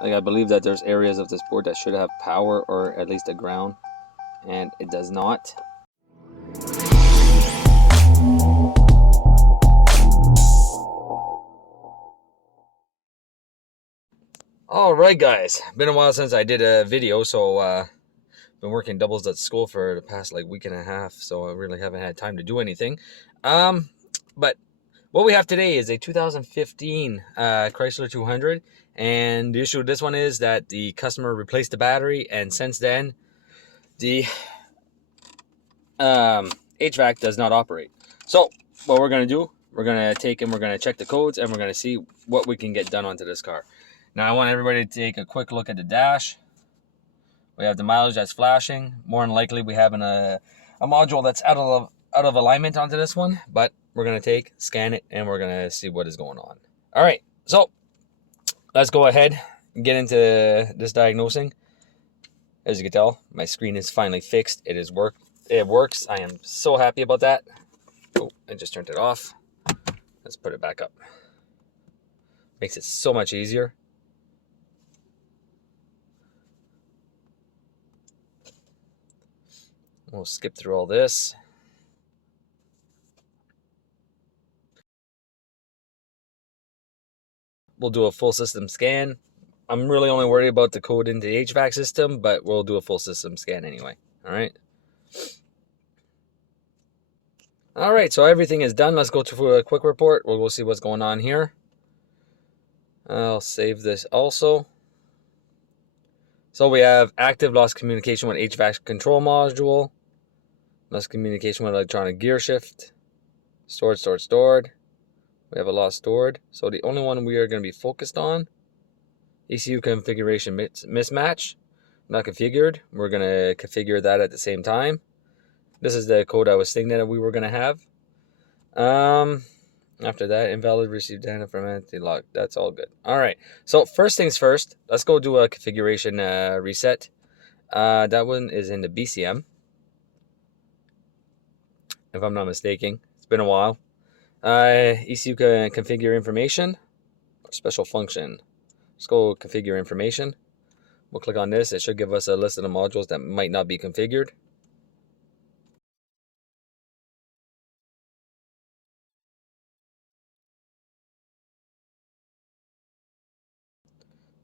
Like, I believe that there's areas of this board that should have power or at least a ground, and it does not. All right, guys, been a while since I did a video, so been working doubles at school for the past like week and a half, so I really haven't had time to do anything. But what we have today is a 2015 Chrysler 200, and the issue with this one is that the customer replaced the battery, and since then the HVAC does not operate. So what we're going to do, we're going to take and we're going to check the codes, and we're going to see what we can get done onto this car. Now I want everybody to take a quick look at the dash. We have the mileage that's flashing. More than likely we have a module that's out of alignment onto this one, but we're going to scan it, and we're going to see what is going on. All right, so let's go ahead and get into this diagnosing. As you can tell, my screen is finally fixed. It works. I am so happy about that. Oh, I just turned it off. Let's put it back up. Makes it so much easier. We'll skip through all this. We'll do a full system scan. I'm really only worried about the code in the HVAC system, but we'll do a full system scan anyway. All right. All right, so everything is done. Let's go to a quick report. We'll go see what's going on here. I'll save this also. So we have active lost communication with HVAC control module. Lost communication with electronic gear shift. Stored. We have a lost stored. So the only one we are going to be focused on, ECU configuration mismatch. Not configured. We're going to configure that at the same time. This is the code I was thinking that we were going to have. After that, invalid received data from anti-lock. That's all good. All right. So first things first, let's go do a configuration reset. That one is in the BCM, if I'm not mistaken. It's been a while. ECU can configure information, special function. Let's go configure information. We'll click on this. It should give us a list of the modules that might not be configured.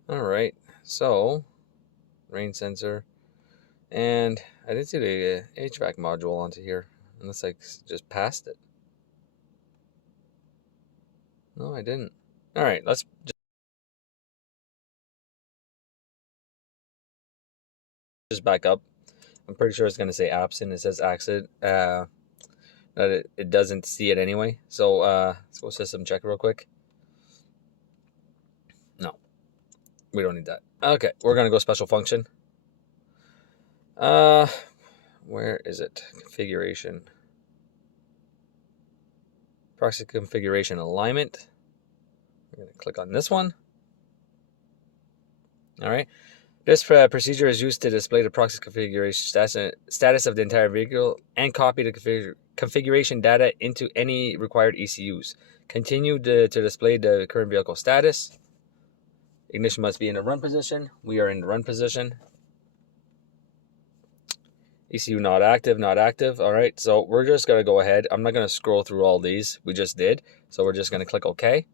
All right, so rain sensor, and I didn't see the HVAC module onto here, unless I just passed it. No, I didn't. All right, let's just back up. I'm pretty sure it's going to say absent. It says accident. That it doesn't see it anyway. So let's go system check real quick. No, we don't need that. Okay, we're going to go special function. Where is it? Configuration. Proxy configuration alignment. We're going to click on this one. All right. This procedure is used to display the proxy configuration status of the entire vehicle and copy the configuration data into any required ECUs. Continue to display the current vehicle status. Ignition must be in the run position. We are in the run position. ECU not active, not active. All right, so we're just going to go ahead. I'm not going to scroll through all these. We just did. So we're just going to click OK.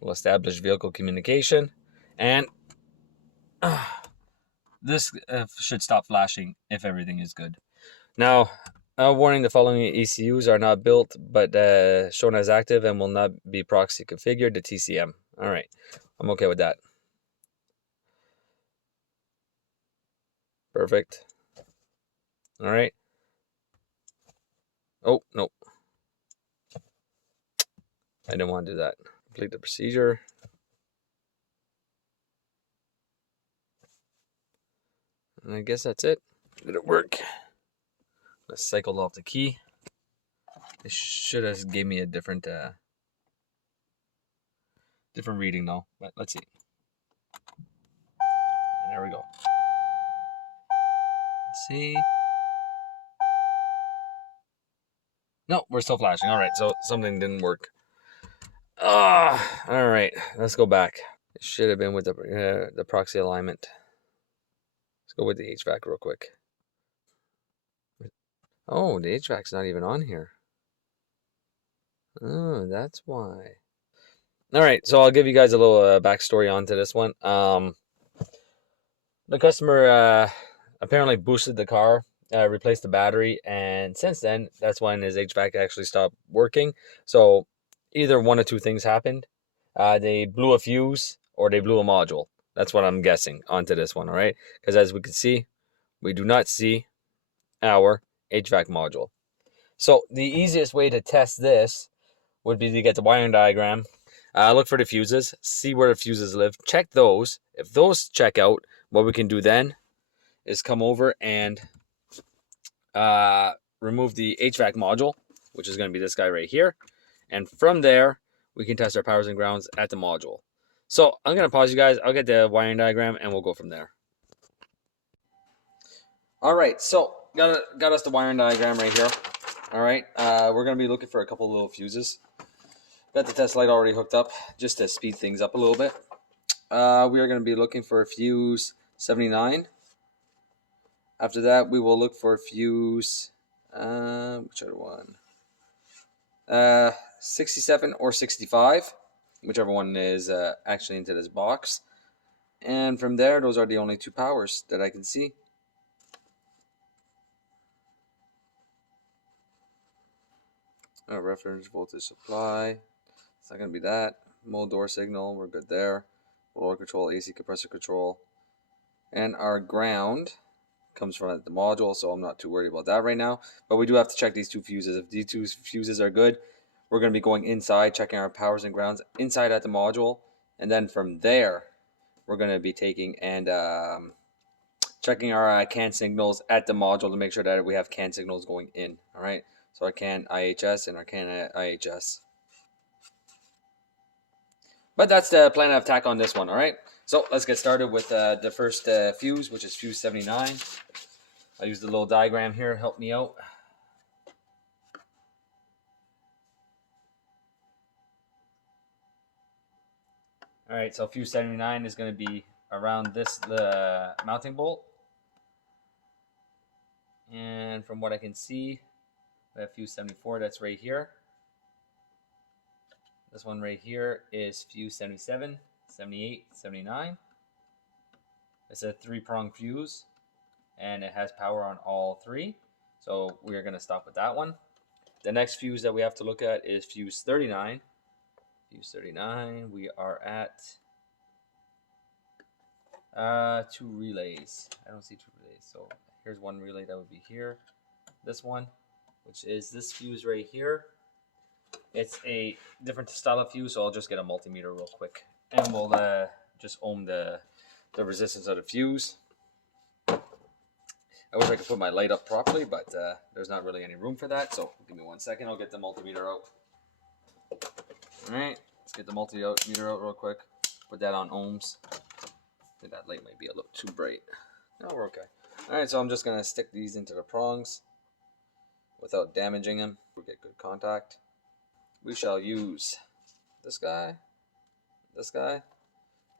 We'll establish vehicle communication. And this should stop flashing if everything is good. Now, warning, the following ECUs are not built but shown as active and will not be proxy configured to TCM. All right, I'm okay with that. Perfect. All right. Oh, no. I didn't want to do that. Complete the procedure. And I guess that's it. Did it work? Let's cycle off the key. It should have gave me a different reading though. But let's see. And there we go. Let's see. No, we're still flashing. All right, so something didn't work. Ah, all right. Let's go back. It should have been with the proxy alignment. Let's go with the HVAC real quick. Oh, the HVAC's not even on here. Oh, that's why. All right, so I'll give you guys a little backstory onto this one. The customer apparently boosted the car, replaced the battery, and since then, that's when his HVAC actually stopped working. So either one of two things happened. They blew a fuse or they blew a module. That's what I'm guessing onto this one, all right? Because as we can see, we do not see our HVAC module. So the easiest way to test this would be to get the wiring diagram, look for the fuses, see where the fuses live, check those. If those check out, what we can do then is come over and remove the HVAC module, which is going to be this guy right here. And from there, we can test our powers and grounds at the module. So I'm going to pause you guys. I'll get the wiring diagram and we'll go from there. All right, so got us the wiring diagram right here. All right, we're going to be looking for a couple of little fuses. Got the test light already hooked up just to speed things up a little bit. We are going to be looking for fuse 79. After that, we will look for fuse, which other one? 67 or 65, whichever one is actually into this box. And from there, those are the only two powers that I can see. Reference voltage supply. It's not going to be that. Mode door signal, we're good there. Blower control, AC compressor control. And our ground comes from the module, so I'm not too worried about that right now. But we do have to check these two fuses. If these two fuses are good, we're going to be going inside, checking our powers and grounds inside at the module. And then from there, we're going to be taking and checking our CAN signals at the module to make sure that we have CAN signals going in. All right, so our CAN IHS and our CAN IHS. But that's the plan of attack on this one, all right? So let's get started with the first fuse, which is fuse 79. I'll use the little diagram here, help me out. All right, so fuse 79 is going to be around this mounting bolt. And from what I can see, we have fuse 74, that's right here. This one right here is fuse 77, 78, 79. It's a 3-prong fuse, and it has power on all 3. So we're going to stop with that one. The next fuse that we have to look at is fuse 39. Fuse 39, we are at 2 relays. I don't see 2 relays. So here's one relay that would be here. This one, which is this fuse right here. It's a different style of fuse, so I'll just get a multimeter real quick. And we'll just ohm the resistance of the fuse. I wish I could put my light up properly, but there's not really any room for that. So give me 1 second. I'll get the multimeter out. All right, let's get the multimeter out real quick. Put that on ohms. I think that light might be a little too bright. No, we're okay. All right, so I'm just going to stick these into the prongs without damaging them. We'll get good contact. We shall use this guy,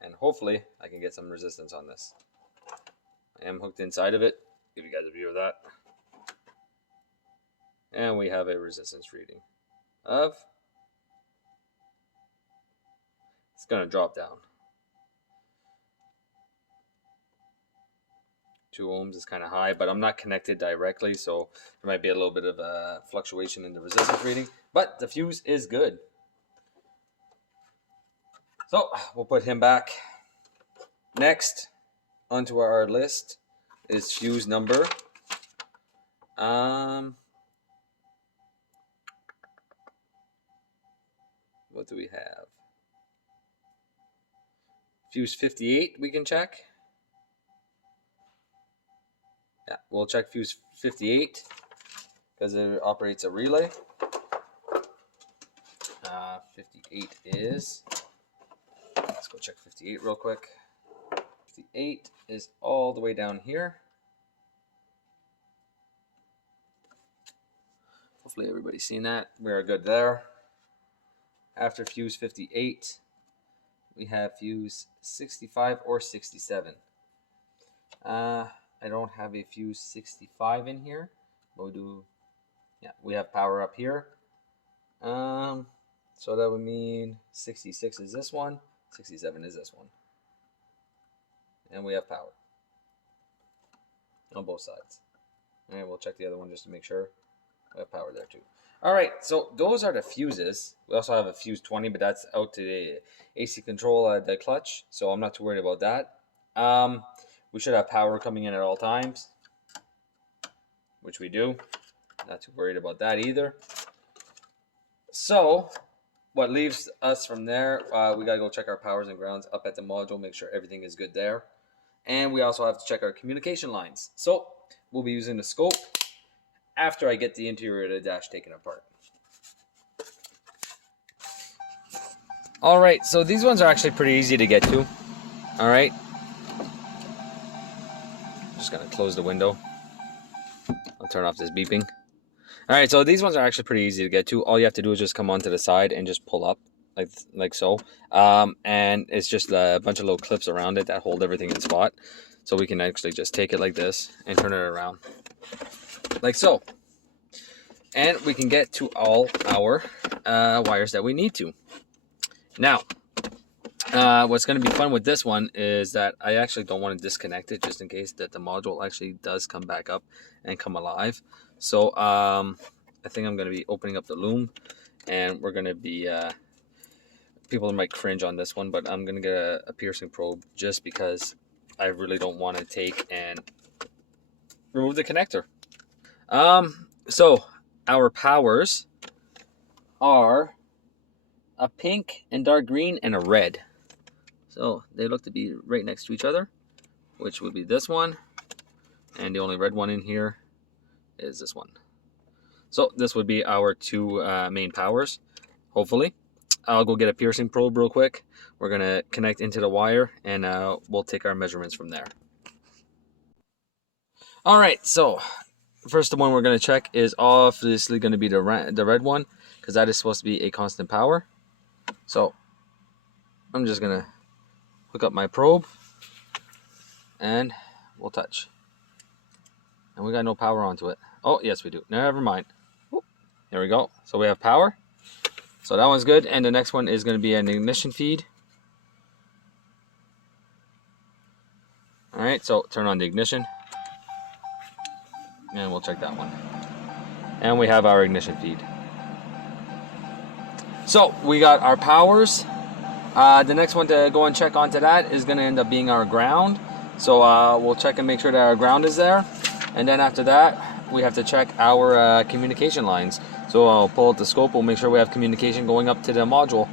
and hopefully I can get some resistance on this. I am hooked inside of it. Give you guys a view of that. And we have a resistance reading of, it's going to drop down. 2 ohms is kind of high, but I'm not connected directly, so there might be a little bit of a fluctuation in the resistance reading, but the fuse is good. So we'll put him back. Next onto our list is fuse number what do we have? Fuse 58 we can check. Yeah, we'll check fuse 58 because it operates a relay. 58 is, let's go check 58 real quick. 58 is all the way down here. Hopefully everybody's seen that. We're good there. After fuse 58, we have fuse 65 or 67. I don't have a fuse 65 in here. We'll do, yeah, we have power up here. So that would mean 66 is this one, 67 is this one. And we have power on both sides. And we'll check the other one just to make sure. We have power there too. All right, so those are the fuses. We also have a fuse 20, but that's out to the AC control, the clutch. So I'm not too worried about that. We should have power coming in at all times, which we do. Not too worried about that either. So what leaves us from there, we got to go check our powers and grounds up at the module, make sure everything is good there. And we also have to check our communication lines. So we'll be using the scope after I get the interior of the dash taken apart. All right, so these ones are actually pretty easy to get to. All right. Just gonna close the window. I'll turn off this beeping. All right, so these ones are actually pretty easy to get to. All you have to do is just come onto the side and just pull up like so. And it's just a bunch of little clips around it that hold everything in spot. So we can actually just take it like this and turn it around like so. And we can get to all our wires that we need to. Now, what's going to be fun with this one is that I actually don't want to disconnect it just in case that the module actually does come back up and come alive. So I think I'm going to be opening up the loom, and we're going to be, people might cringe on this one, but I'm going to get a piercing probe just because I really don't want to take and remove the connector. So our powers are a pink and dark green and a red. So they look to be right next to each other, which would be this one. And the only red one in here is this one. So this would be our two main powers, hopefully. I'll go get a piercing probe real quick. We're going to connect into the wire, and we'll take our measurements from there. All right, so first one we're going to check is obviously going to be the red one, because that is supposed to be a constant power. So I'm just going to hook up my probe, and we'll touch. And we got no power onto it. Oh, yes, we do. Never mind. Whoop. There we go. So we have power. So that one's good. And the next one is going to be an ignition feed. All right, so turn on the ignition. And we'll check that one. And we have our ignition feed. So we got our powers. The next one to go and check onto that is going to end up being our ground. So we'll check and make sure that our ground is there. And then after that, we have to check our communication lines. So I'll pull out the scope. We'll make sure we have communication going up to the module.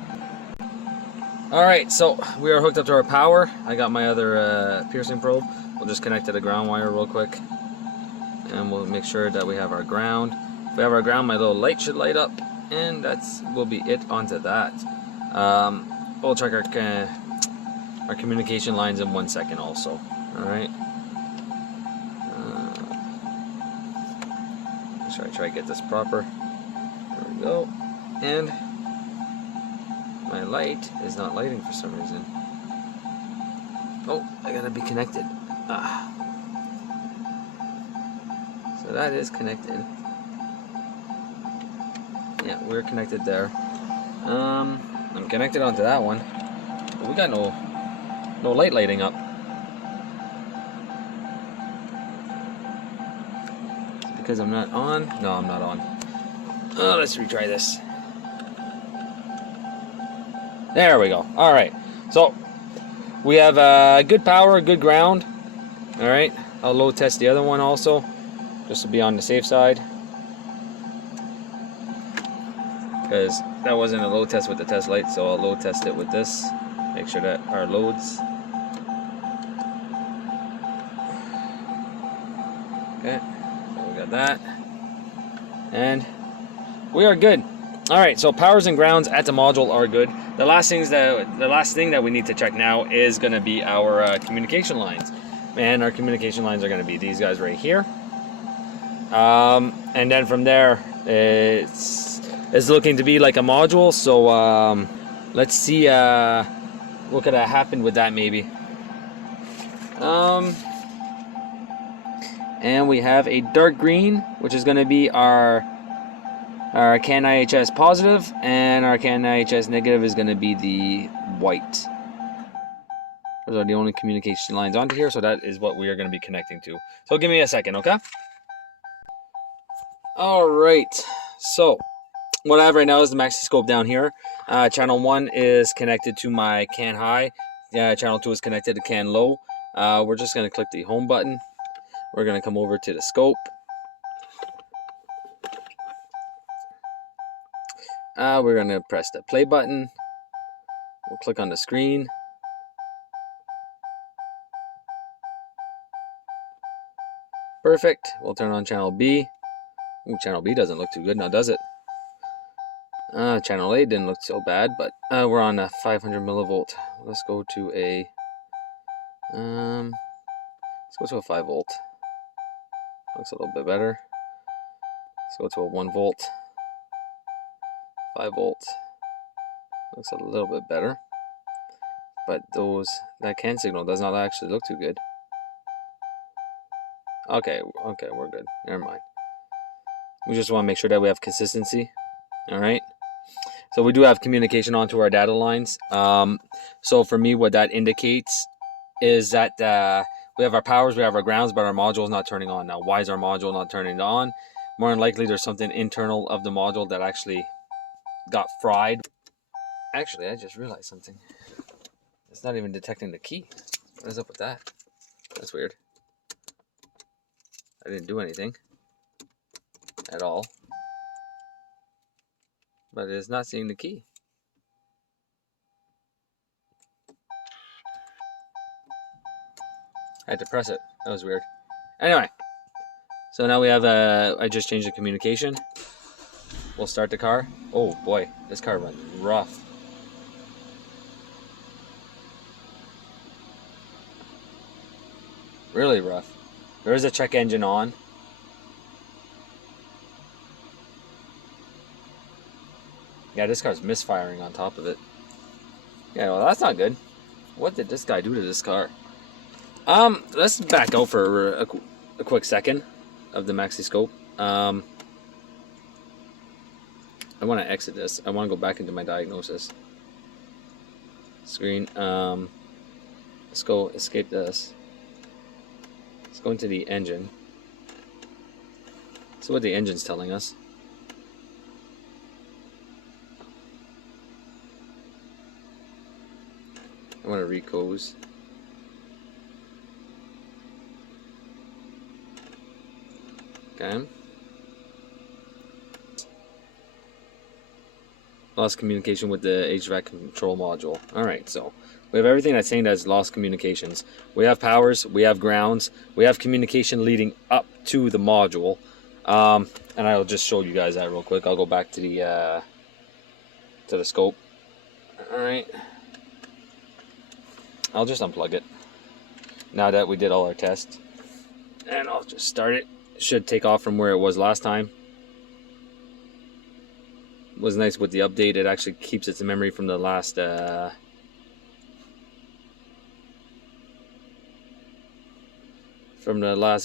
All right, so we are hooked up to our power. I got my other piercing probe. We'll just connect to the ground wire real quick. And we'll make sure that we have our ground. If we have our ground, my little light should light up. And that's will be it onto that. We'll check our communication lines in 1 second also. All right. Make sure I try to get this proper. There we go. And my light is not lighting for some reason. Oh, I gotta be connected. So that is connected. Yeah, we're connected there. I'm connected onto that one. We got no light lighting up. Is it because I'm not on? No, I'm not on. Oh, let's retry this. There we go. All right. So we have good power, good ground. All right. I'll load test the other one also, just to be on the safe side. Because that wasn't a load test with the test light, so I'll load test it with this. Make sure that our loads. Okay, so we got that. And we are good. Alright, so powers and grounds at the module are good. The last thing that we need to check now is going to be our communication lines. And our communication lines are going to be these guys right here. And then from there, it's is looking to be like a module. So let's see what could have happened with that maybe. And we have a dark green, which is going to be our CAN IHS positive, and our CAN IHS negative is going to be the white. Those are the only communication lines onto here, so that is what we are going to be connecting to. So give me a second, okay? All right. So what I have right now is the maxi scope down here. Channel 1 is connected to my CAN high. Channel 2 is connected to CAN low. We're just going to click the home button. We're going to come over to the scope. We're going to press the play button. We'll click on the screen. Perfect. We'll turn on channel B. Ooh, channel B doesn't look too good now, does it? Channel A didn't look so bad, but we're on a 500 millivolt. Let's go to a 5 volt. Looks a little bit better. Let's go to a 1 volt. 5 volt. Looks a little bit better. But that CAN signal does not actually look too good. Okay, we're good. Never mind. We just want to make sure that we have consistency. All right. So we do have communication onto our data lines. So for me, what that indicates is that we have our powers, we have our grounds, but our module is not turning on. Now, why is our module not turning on? More than likely, there's something internal of the module that actually got fried. Actually, I just realized something. It's not even detecting the key. What is up with that? That's weird. I didn't do anything at all, but it is not seeing the key. I had to press it. That was weird. Anyway, so now we have I just changed the communication. We'll start the car. Oh boy, this car runs rough. Really rough. There is a check engine on. Yeah, this car's misfiring on top of it. Yeah, well, that's not good. What did this guy do to this car? Let's back out for a quick second of the maxi scope. I want to exit this. I want to go back into my diagnosis screen. Let's go escape this. Let's go into the engine. See what the engine's telling us. I want to recose. Okay. Lost communication with the HVAC control module. Alright, so we have everything that's saying that's lost communications. We have powers, we have grounds, we have communication leading up to the module. And I'll just show you guys that real quick. I'll go back to the scope. Alright. I'll just unplug it now that we did all our tests. And I'll just start it. It should take off from where it was last time. It was nice with the update. It actually keeps its memory from the last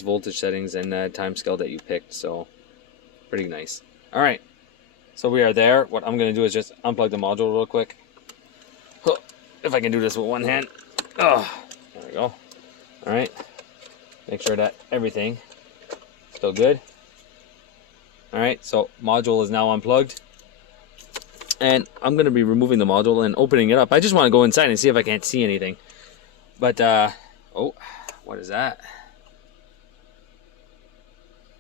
voltage settings and time scale that you picked. So pretty nice. All right, so we are there. What I'm gonna do is just unplug the module real quick. If I can do this with one hand. Oh, there we go. All right, make sure that everything is still good. All right, so module is now unplugged. And I'm going to be removing the module and opening it up. I just want to go inside and see if I can't see anything. But, oh, what is that?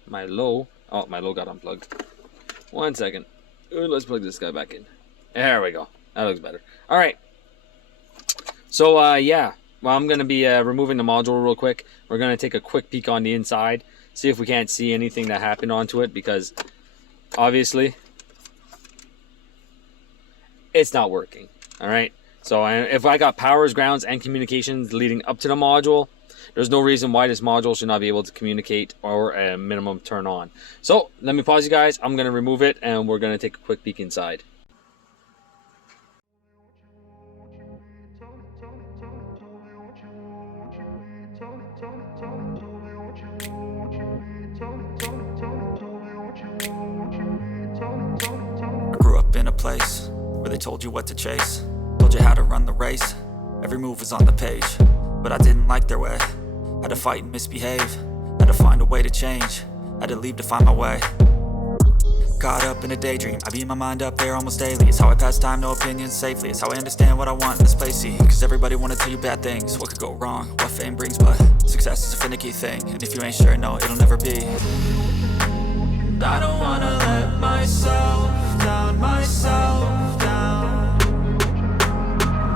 My low got unplugged. 1 second. Ooh, let's plug this guy back in. There we go. That looks better. All right. So, yeah. Well, I'm going to be removing the module real quick. We're going to take a quick peek on the inside. See if we can't see anything that happened onto it. Because, obviously, it's not working. All right. So if I got powers, grounds, and communications leading up to the module, there's no reason why this module should not be able to communicate or a minimum turn on. So let me pause you guys. I'm going to remove it and we're going to take a quick peek inside. I grew up in a place where they told you what to chase, told you how to run the race. Every move was on the page, but I didn't like their way. Had to fight and misbehave, had to find a way to change, had to leave to find my way. Caught up in a daydream, I beat my mind up there almost daily. It's how I pass time, no opinions safely. It's how I understand what I want in this place, see. Cause everybody wanna tell you bad things, what could go wrong, what fame brings. But success is a finicky thing, and if you ain't sure, no, it'll never be. I don't wanna let myself down, myself down.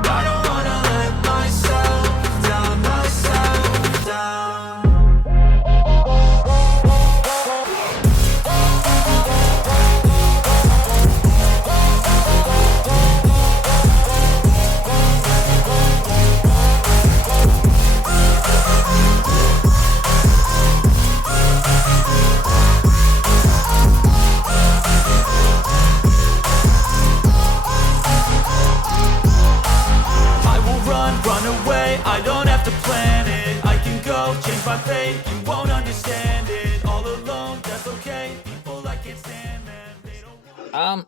I don't wanna let myself down, myself down. I don't have to plan it, I can go change my fate. You won't understand it, all alone, that's okay. People I can't stand, man, they don't...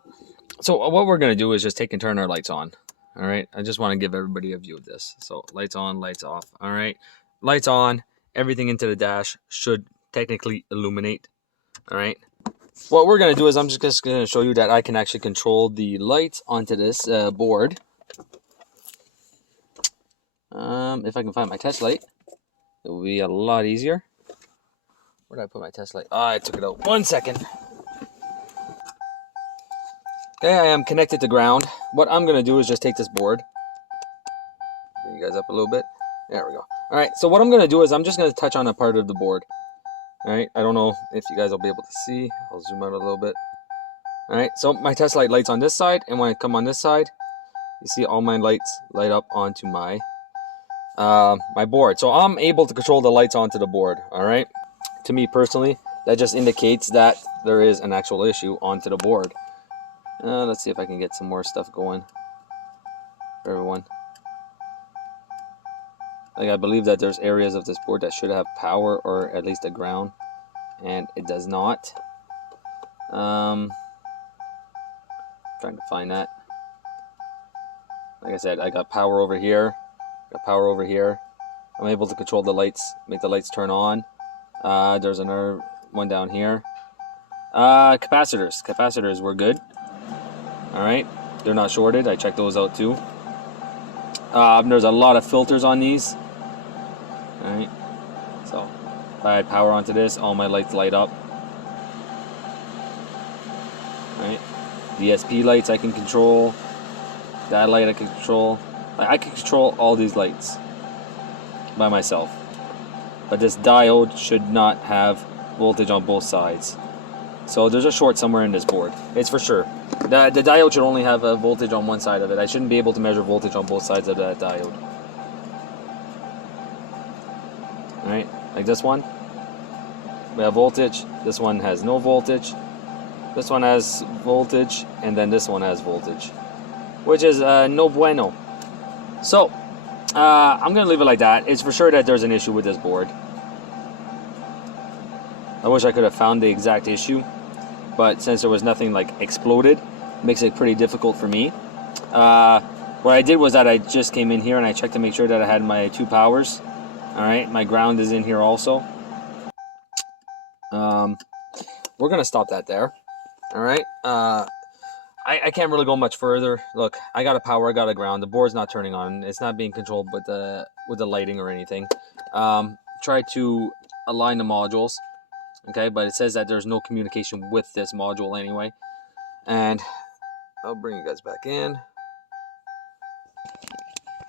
So what we're gonna do is just take and turn our lights on. All right, I just want to give everybody a view of this. So lights on, lights off. All right, lights on, everything into the dash should technically illuminate. All right, what we're gonna do is I'm just gonna show you that I can actually control the lights onto this board. If I can find my test light, it will be a lot easier. Where did I put my test light? I took it out. 1 second. Okay, I am connected to ground. What I'm going to do is just take this board. Bring you guys up a little bit. There we go. All right, so what I'm going to do is I'm just going to touch on a part of the board. All right, I don't know if you guys will be able to see. I'll zoom out a little bit. All right, so my test light lights on this side, and when I come on this side, you see all my lights light up onto my my board. So I'm able to control the lights onto the board. All right, to me personally, that just indicates that there is an actual issue onto the board. Let's see if I can get some more stuff going for everyone. Like, I believe that there's areas of this board that should have power or at least a ground, and it does not. Trying to find that. Like I said, I got power over here, got power over here. I'm able to control the lights, make the lights turn on. There's another one down here. Capacitors were good. All right, they're not shorted. I checked those out too. There's a lot of filters on these. All right, so if I had power onto this, all my lights light up. All right, DSP lights I can control. That light I can control. I can control all these lights by myself. But this diode should not have voltage on both sides. So there's a short somewhere in this board. It's for sure. The diode should only have a voltage on one side of it. I shouldn't be able to measure voltage on both sides of that diode. Alright, like this one. We have voltage. This one has no voltage. This one has voltage. And then this one has voltage, which is no bueno. So, I'm going to leave it like that. It's for sure that there's an issue with this board. I wish I could have found the exact issue, but since there was nothing like exploded, it makes it pretty difficult for me. What I did was that I just came in here and I checked to make sure that I had my two powers. Alright, my ground is in here also. We're going to stop that there. Alright, I can't really go much further. Look, I got a power, I got a ground. The board's not turning on. It's not being controlled with the lighting or anything. Try to align the modules. Okay, but it says that there's no communication with this module anyway. And I'll bring you guys back in.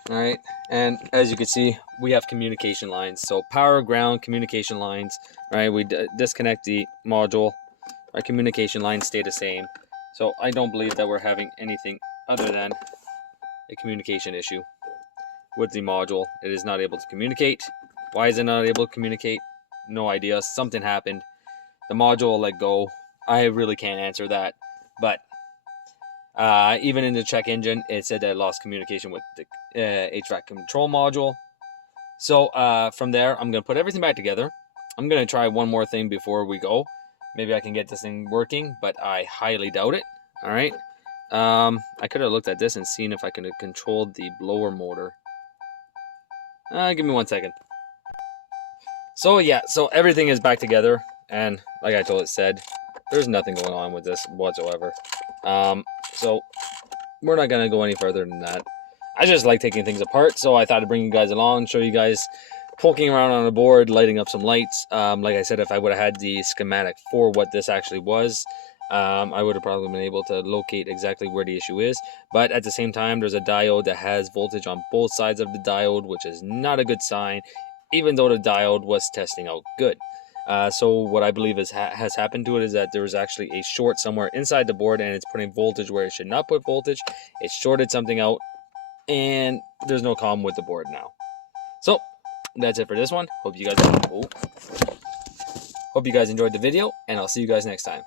Alright, and as you can see, we have communication lines. So power, ground, communication lines. Right, we disconnect the module. Our communication lines stay the same. So I don't believe that we're having anything other than a communication issue with the module. It is not able to communicate. Why is it not able to communicate? No idea. Something happened. The module let go. I really can't answer that. But even in the check engine, it said that it lost communication with the HVAC control module. So from there, I'm going to put everything back together. I'm going to try one more thing before we go. Maybe I can get this thing working, but I highly doubt it. All right. I could have looked at this and seen if I could have controlled the blower motor. Give me 1 second. So yeah, so everything is back together, and like I said, there's nothing going on with this whatsoever. So we're not gonna go any further than that. I just like taking things apart, so I thought I'd bring you guys along, show you guys poking around on a board, lighting up some lights. Like I said, if I would have had the schematic for what this actually was, I would have probably been able to locate exactly where the issue is. But at the same time, there's a diode that has voltage on both sides of the diode, which is not a good sign, even though the diode was testing out good. So what I believe has happened to it is that there was actually a short somewhere inside the board, and it's putting voltage where it should not put voltage. It shorted something out, and there's no comm with the board now. So that's it for this one. Hope you guys enjoyed the video, and I'll see you guys next time.